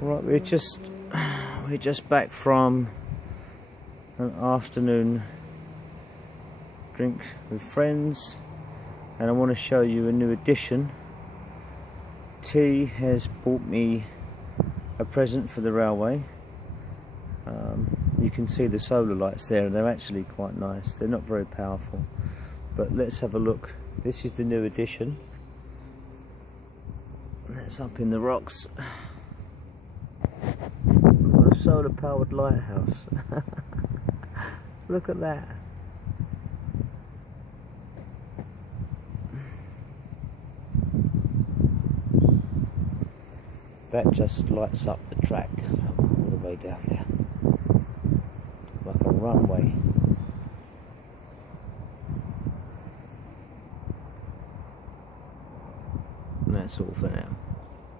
Right, we're just back from an afternoon drink with friends, and I want to show you a new addition. T has bought me a present for the railway. You can see the solar lights there, and they're actually quite nice. They're not very powerful, but let's have a look. This is the new addition. It's up in the rocks. Got a solar powered lighthouse. Look at that. That just lights up the track all the way down there, like a runway. And that's all for now.